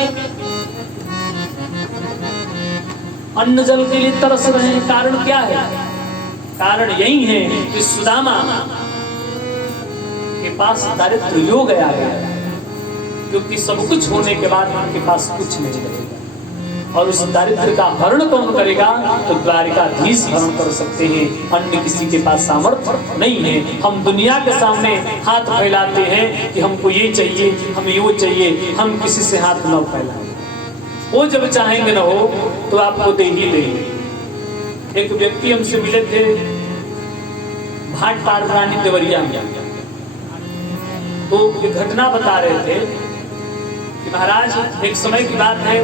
के अन्न जल के लिए तरस रहे हैं। कारण क्या है? कारण यही है कि सुदामा के पास दारिद्र्य योग आ गया, क्योंकि सब कुछ होने के बाद उनके पास कुछ नहीं रहेगा। और उस दारिद्र्य का हरण कौन करेगा? तो द्वारिकाधीश हरण कर सकते हैं। अन्य किसी के पास सामर्थ्य नहीं है। हम दुनिया के सामने हाथ फैलाते हैं कि हमको ये चाहिए, हमें वो चाहिए, हम किसी से हाथ न फैलाएं। वो जब चाहेंगे ना हो तो आपको दे ही देंगे। एक व्यक्ति हमसे मिले थे भाट पार रानी देवरिया में, तो एक घटना बता रहे थे कि महाराज एक समय की बात है,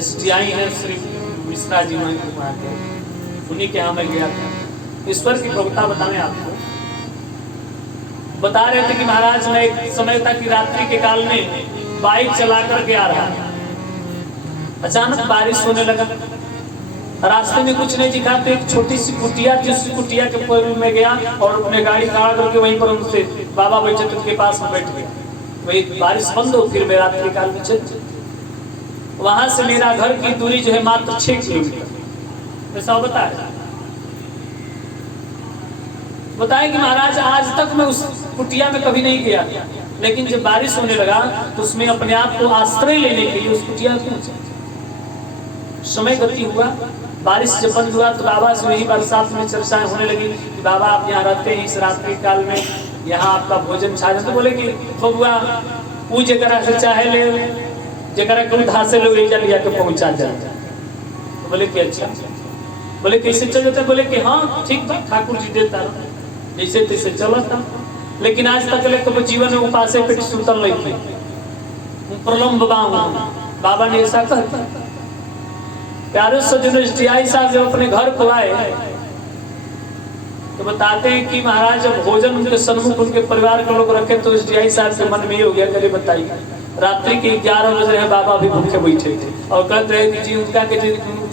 SDI है श्री मिश्रा जी वहीं कुमार के, उन्हीं के यहाँ मैं गया था। ईश्वर की प्रभुता बताने आपको बता रहे थे कि महाराज मैं एक समय था कि रात्रि के काल में बाइक चला करके आ रहा था, अचानक बारिश होने लगा। रास्ते में कुछ नहीं दिखा तो एक छोटी सी कुटिया थी, उस कुटिया के पैर में गया और अपने गाड़ी खड़ा करके वहीं पर उनसे बाबा बैठे थे उनके पास में बैठ गया। वही बारिश बंद हो, फिर मैं रात्रि काल में चल। वहां से मेरा घर की दूरी जो है मात्र 6 किलोमीटर। ऐसा बताए कि महाराज आज तक मैं उस कुटिया में कभी नहीं गया, लेकिन जब बारिश होने लगा तो उसमें अपने आप को आश्रय लेने के लिए उस कुटिया में पहुंचा। समय गति हुआ, बारिश जब बंद हुआ तो बाबा से वही बरसात में चर्चाएं होने लगी कि बाबा आप यहाँ रहते हैं, इस रात्रि काल में यहाँ आपका भोजन छा जाता। तो बोले कि बबुआ वो जगह से चाहे ले, जगह के उठा से लोग लिया के पहुंचा जाता। तो बोले कि अच्छा, बोले कैसे चल जाता? बोले कि हाँ ठीक था, ठाकुर जी देता जैसे तैसे चला था, लेकिन आज तक ले तो जीवन में उपासे पेट सुतल नहीं थे, प्रलम्ब बाबा ने ऐसा कहा। प्यारे सज्जनों, SDI साहब जब अपने घर को आए तो बताते हैं कि महाराज जब भोजन उनके सन्मुख उनके परिवार के लोग रखे तो SDI साहब के मन में ये हो गया, चलिए बताइए रात्रि के 11 बजे है बाबा भी भूखे बैठे थे और कहते हैं कि जी उनका के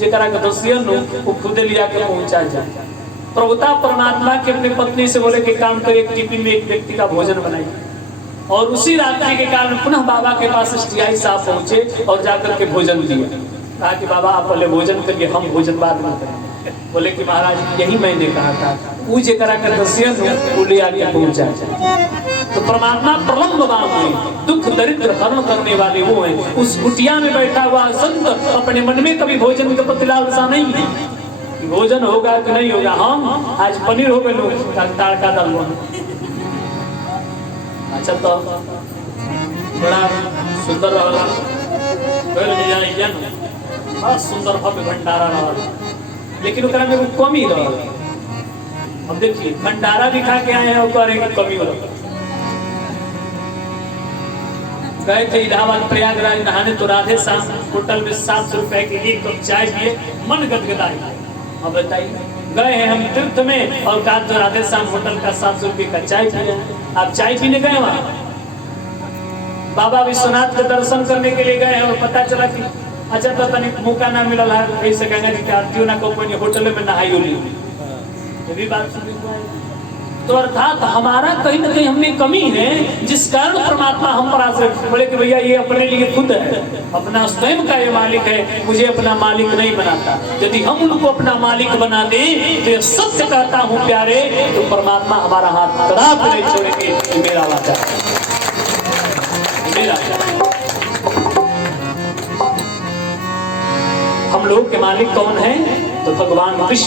जरा का दसियन वो खुदे लिया के पहुंचा जाए। प्रभुता परमात्मा के अपनी पत्नी से बोले कि काम कर एक टिफिन में एक व्यक्ति का भोजन बनाइए। और उसी रात्रि के काल में पुनः बाबा के पास SDI साहब पहुंचे और जाकर के भोजन दिया। कहा कि बाबा आप पहले भोजन करिए, हम भोजन बाद में करेंगे। बोले कि महाराज यही मैंने कहा था, पूजे करा कर दसियन वो ले आके पहुंचा जाए। तो परमात्मा प्रलम्ब में दुख दरिद्र हरण करने वाले वो हैं। उस कुटिया में बैठा हुआ संत अपने मन में कभी भोजन का प्रतिलालसा नहीं है कि भोजन होगा कि नहीं होगा। हम आज पनीर हो गए ताड़का दाल अच्छा तो बड़ा सुंदर रहा, बड़ा सुंदर भव्य भंडारा रहा, लेकिन ओकरा में वो कमी रहा। अब देखिए भंडारा भी खा के आए हैं और कह रहे हैं कमी हो रहा। गए थे इलाहाबाद प्रयागराज नहाने तो राधे श्याम होटल में 700 रुपए की एक कप चाय पिए, मन गदगदाई। अब बताइए गए हैं हम तीर्थ में और कहा तो राधे श्याम होटल का 700 रुपए का चाय पिए। आप चाय पीने गए वहां, बाबा विश्वनाथ के दर्शन करने के लिए गए हैं और पता चला कि अच्छा तो तनिक मौका ना मिला है, ऐसे गंगा जी के आरती ना को कोई होटल में नहाई ली, ये भी बात सुनी। तो अर्थात हमारा कहीं ना कहीं हमें कमी है, जिस कारण परमात्मा हम पर आश्रय। बोले कि भैया ये अपने लिए खुद है, अपना स्वयं का ये मालिक है, मुझे अपना मालिक नहीं बनाता। यदि हम उनको अपना मालिक बना दे तो ये सत्य कहता हूँ प्यारे, तो परमात्मा हमारा हाथ कदापि नहीं छोड़ेंगे। मेरा वाचा, मेरा हम लोग के मालिक कौन है? तो भगवान कृष्ण।